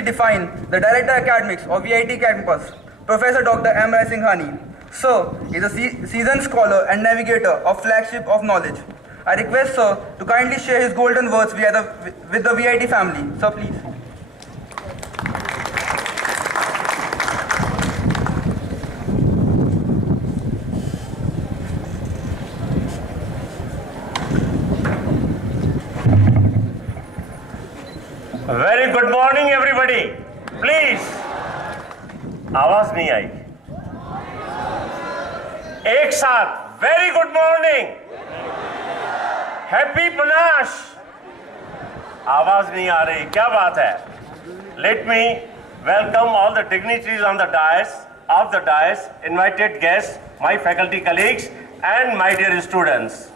briefly define the Director Academics of VIT Campus, Professor Dr. M. Rai Singhani. Sir is a seasoned scholar and navigator of flagship of knowledge. I request Sir to kindly share his golden words with the VIT family. Sir, please. Very good morning everybody. Please. आवाज नहीं आई. एक साथ. Very good morning. Happy Panache. आवाज नहीं आ रही. क्या बात है? Let me welcome all the dignitaries on the dais, invited guests, my faculty colleagues, and my dear students.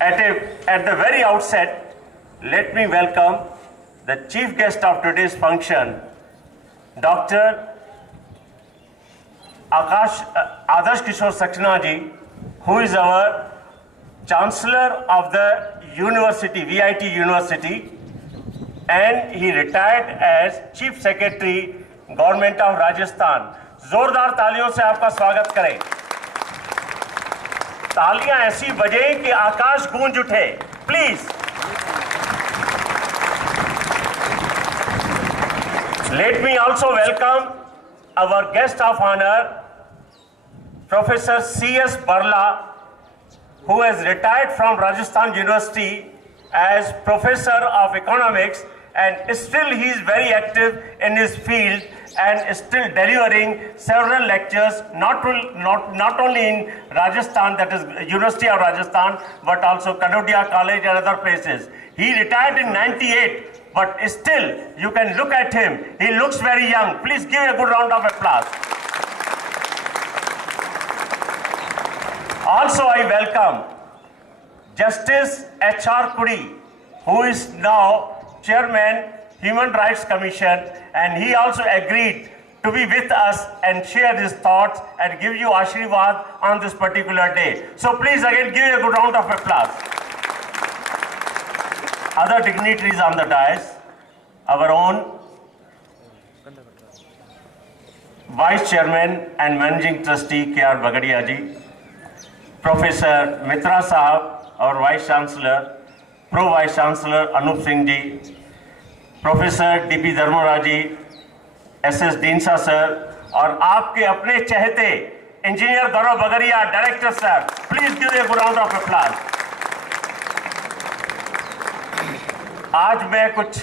At the very outset, let me welcome the chief guest of today's function, Dr. Adarsh Kishore Saxena ji, who is our Chancellor of the University, VIT University, and he retired as Chief Secretary, Government of Rajasthan. जोरदार तालियों से आपका स्वागत करें. तालियां ऐसी बजें कि आकाश गूंज उठे. Please. Let me also welcome our guest of honor, Professor C.S. Barla, who has retired from Rajasthan University as Professor of Economics, and still he is very active in his field and still delivering several lectures, not only in Rajasthan, that is University of Rajasthan, but also Kanodia College and other places. He retired in '98. But still, you can look at him. He looks very young. Please give a good round of applause. Also, I welcome Justice H.R. Puri, who is now Chairman, Human Rights Commission, and he also agreed to be with us and share his thoughts and give you Ashirwad on this particular day. So please again give a good round of applause. Other dignitaries on the dais, our own Vice Chairman and Managing Trustee K.R. Bagadia ji, Professor Mitra Sahab, our Vice Chancellor, Pro Vice Chancellor Anup Singh ji, Professor D.P. Dharmaraj ji, S.S. Deensa sir, और आपके अपने चहेते engineer Gaurav Bagaria, director sir, please give a good round of applause. आज मैं कुछ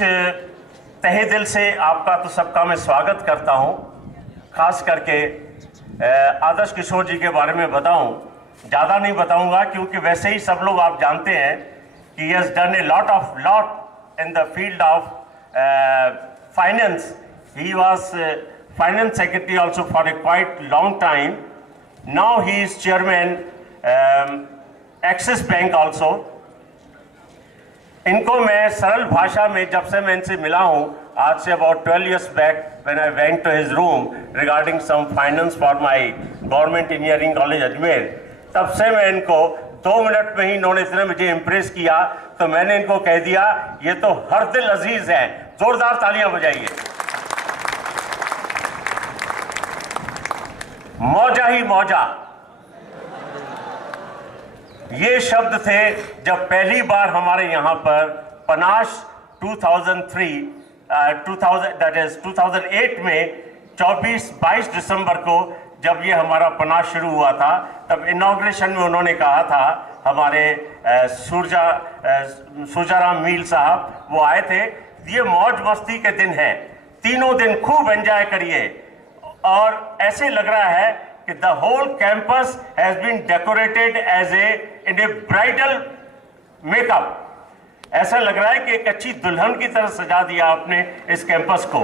तहे दिल से आपका तो सबका मैं स्वागत करता हूं. खास करके आदर्श किशोर जी के बारे में बताऊं, ज़्यादा नहीं बताऊंगा क्योंकि वैसे ही सब लोग आप जानते हैं कि he has done a lot in the field of finance. He was finance secretary also for a quite long time. Now he is chairman Axis Bank also. इनको मैं सरल भाषा में जब से मैं इनसे मिला हूँ, आज से about 12 years back when I went to his room regarding some finance for my government engineering college Ajmer, तब से मैं इनको 2 मिनट में ही इन्होंने इतने मुझे इम्प्रेस किया तो मैंने इनको कह दिया ये तो हर दिल अजीज है. जोरदार तालियां बजाइए. मौजा ही मौजा, ये शब्द थे जब पहली बार हमारे यहाँ पर पनाश 2008 में 22 दिसंबर को जब ये हमारा पनाश शुरू हुआ था, तब इनॉग्रेशन में उन्होंने कहा था, हमारे सुरजाराम मील साहब वो आए थे, ये मौज मस्ती के दिन हैं, तीनों दिन खूब एंजॉय करिए. और ऐसे लग रहा है कि the whole campus has been decorated in a bridal makeup. ऐसा लग रहा है कि एक अच्छी दुल्हन की तरह सजा दिया आपने इस कैंपस को.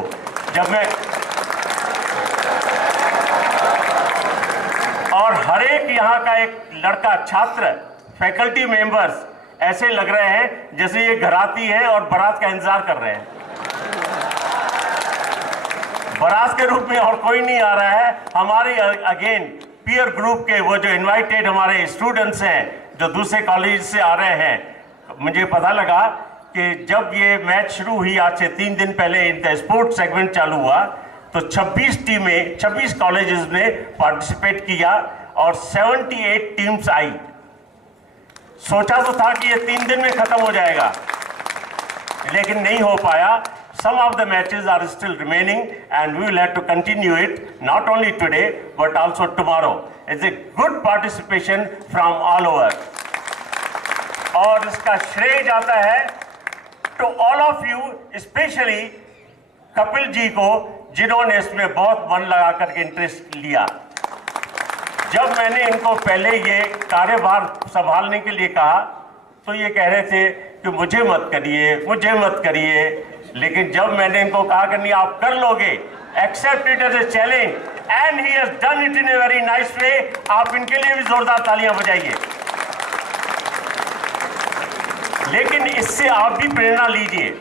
जब मैं और हर एक यहाँ का एक लड़का, छात्र, फैकल्टी मेंबर्स ऐसे लग रहे हैं जैसे ये घराती हैं और बारात का इंतजार कर रहे हैं. बारात के रूप में और कोई नहीं आ रहा है. हमारे अगेन पीयर ग्रुप के वो जो इनवाइटेड हमारे स्टूडेंट्स हैं जो दूसरे कॉलेज से आ रहे हैं, मुझे पता लगा कि जब ये मैच शुरू हुई आज से 3 दिन पहले इनका स्पोर्ट्स सेगमेंट चालू हुआ तो 26 टीमें 26 कॉलेजेस ने पार्टिसिपेट किया और 78 टीम्स आई। सोचा तो था कि ये 3 दिन में खत्म हो जाएगा, लेकिन नहीं हो पाया। Some of the matches are still remaining and we will have to continue it not only today but also tomorrow. It's a good participation from all over. और इसका श्रेय जाता है to all of you, especially Kapil ji को, जिन्होंने इसमें बहुत मन लगा करके इंटरेस्ट लिया। जब मैंने इनको पहले ये कार्यभार संभालने के लिए कहा तो ये कह रहे थे कि मुझे मत करिए, लेकिन जब मैंने इनको कहा कि नहीं आप कर लोगे, accept it as a challenge and he has done it in a very nice way, आप इनके लिए भी जोरदार तालियां बजाइए। लेकिन इससे आप भी प्रेरणा लीजिए।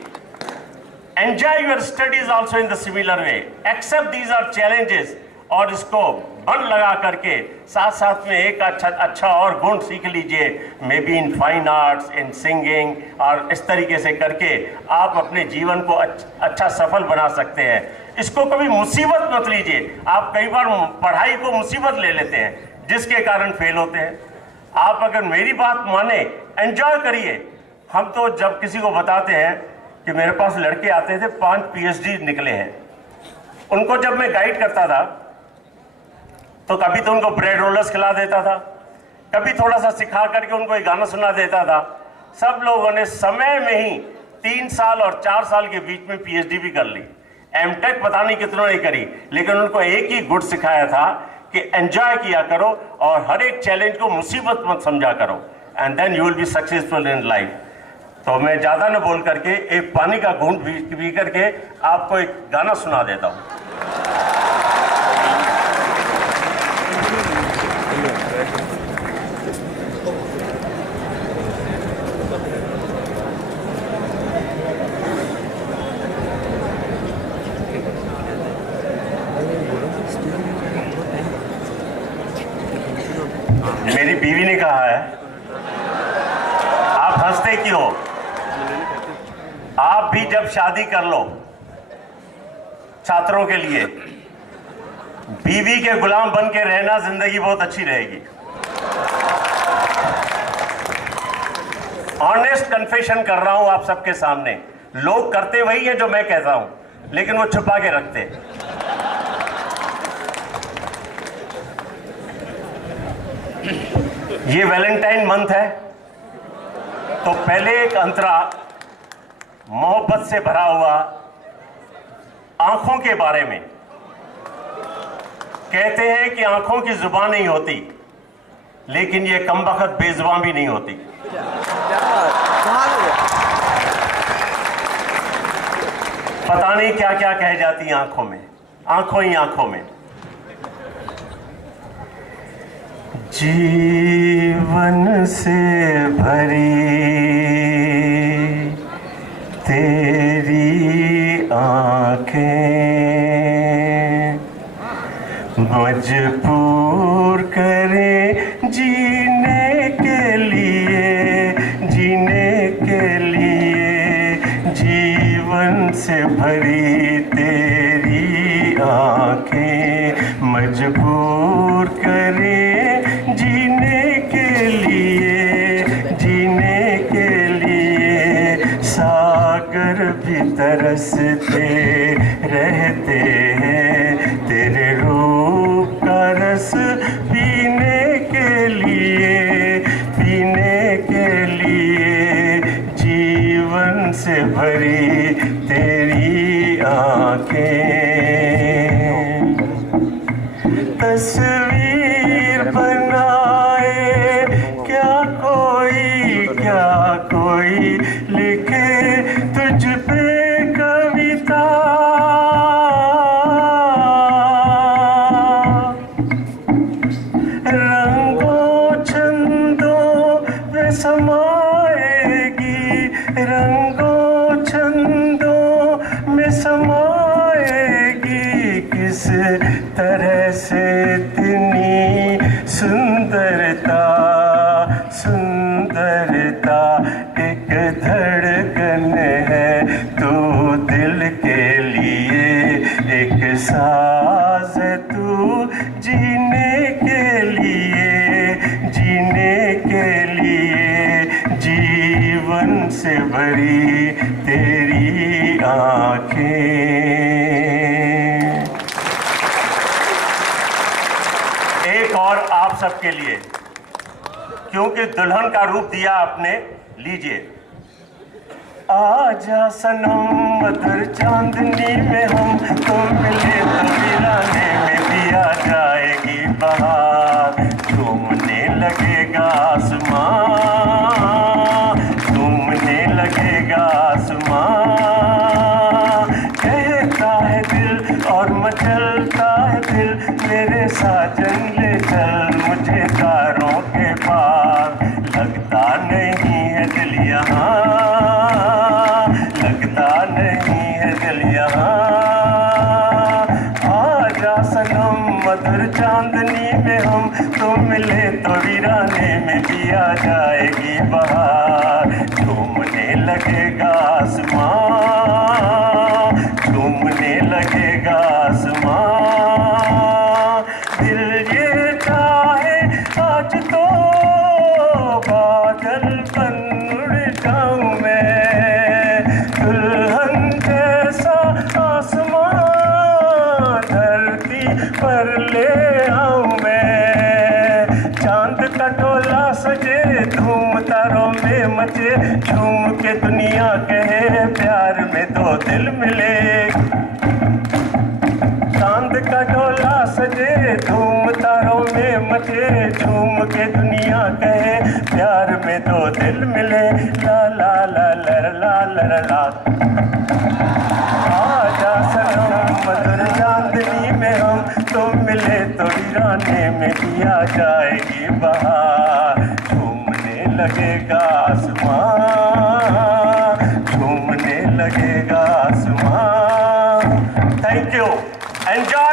Enjoy your studies also in the similar way, accept these are challenges, और इसको मन लगा करके साथ साथ में एक अच्छा और गुण सीख लीजिए, may be in fine arts, in singing, और इस तरीके से करके आप अपने जीवन को अच्छा सफल बना सकते हैं। इसको कभी मुसीबत मत लीजिए। आप कई बार पढ़ाई को मुसीबत ले लेते हैं जिसके कारण फेल होते हैं। आप अगर मेरी बात माने, एंजॉय करिए। हम तो जब किसी को बताते हैं कि मेरे पास लड़के आते थे 5 PhD निकले हैं, उनको जब मैं गाइड करता था तो कभी तो उनको ब्रेड रोलर्स खिला देता था, कभी थोड़ा सा सिखा करके उनको एक गाना सुना देता था। सब लोगों ने समय में ही 3 साल और 4 साल के बीच में PhD भी कर ली। एमटेक पता नहीं कितनों ने करी, लेकिन उनको एक ही गुड सिखाया था कि एंजॉय किया करो और हर एक चैलेंज को मुसीबत मत समझा करो, and then you will be successful in life. तो मैं ज़्यादा न बोल करके एक पानी का घूंट पी करके आपको एक गाना सुना देता हूँ। मेरी बीवी ने कहा है, आप हंसते क्यों? आप भी जब शादी कर लो छात्रों के लिए, बीवी के गुलाम बन के रहना, जिंदगी बहुत अच्छी रहेगी। ऑनेस्ट कन्फेशन कर रहा हूं आप सबके सामने। लोग करते वही है जो मैं कहता हूं, लेकिन वो छुपा के रखते। ये वैलेंटाइन मंथ है, तो पहले एक अंतरा मोहब्बत से भरा हुआ आंखों के बारे में। कहते हैं कि आंखों की जुबान नहीं होती, लेकिन ये कमबख्त बेजुबान भी नहीं होती। पता नहीं क्या क्या कह जाती है आंखों में, आंखों ही आंखों में। जीवन से भरी तेरी आंखें मजबूर करें जीने के लिए, जीवन से भरी तेरी आंखें मजबूर करें जीने के लिए सागर भी तरसते रहते हैं तेरे रूप का रस पीने के लिए जीवन से भरी तेरी आंखें। तस्वीर बनाए क्या कोई लिखे तुझ पे कविता, रंगों छंदों में समाएगी, रंगों छंदों में समाएगी। किस तरह से इतनी सुंदरता एक धड़कन दिल के लिए एक साज है तू जीने के लिए जीवन से भरी तेरी आंखें। एक और आप सबके लिए, क्योंकि दुल्हन का रूप दिया आपने, लीजिए। आजा सनम मधुर चांदनी में हम तो मिले तो वीराने में दिया जाएगी बहार। झूमने लगेगा आसमां, झूमने लगेगा आसमां। कहता है दिल और मचलता है दिल, मेरे साजन ले चल मुझे तारों के पार। लगता नहीं है दिल यहाँ, लगता नहीं है दिल यहाँ। आजा सनम मधुर चांदनी में हम तो मिले तो वीराने में दिया जाएगी बहार। झूमने लगेगा आसमां, झूमने लगेगा आसमां। दिल ये चाहे आज तो बादल बन उड़ जाऊं मैं, दुल्हन जैसा आसमां धरती पर ले आऊं मैं। चांद का डोला सजे धूम तारों में मचे, झूम के दुनिया कहे प्यार में दो दिल मिले। चांद का डोला सजे धूम तारों में मचे, झूम के दुनिया कहे प्यार में दो दिल मिले। ला ला ला ला ला ला ला। आजा सनम मधुर चांदनी में हम तो मिले तो वीराने में दिया जाएगी बहार। झूमने लगेगा आसमां, झूमने लगेगा आसमां। Thank you, enjoy.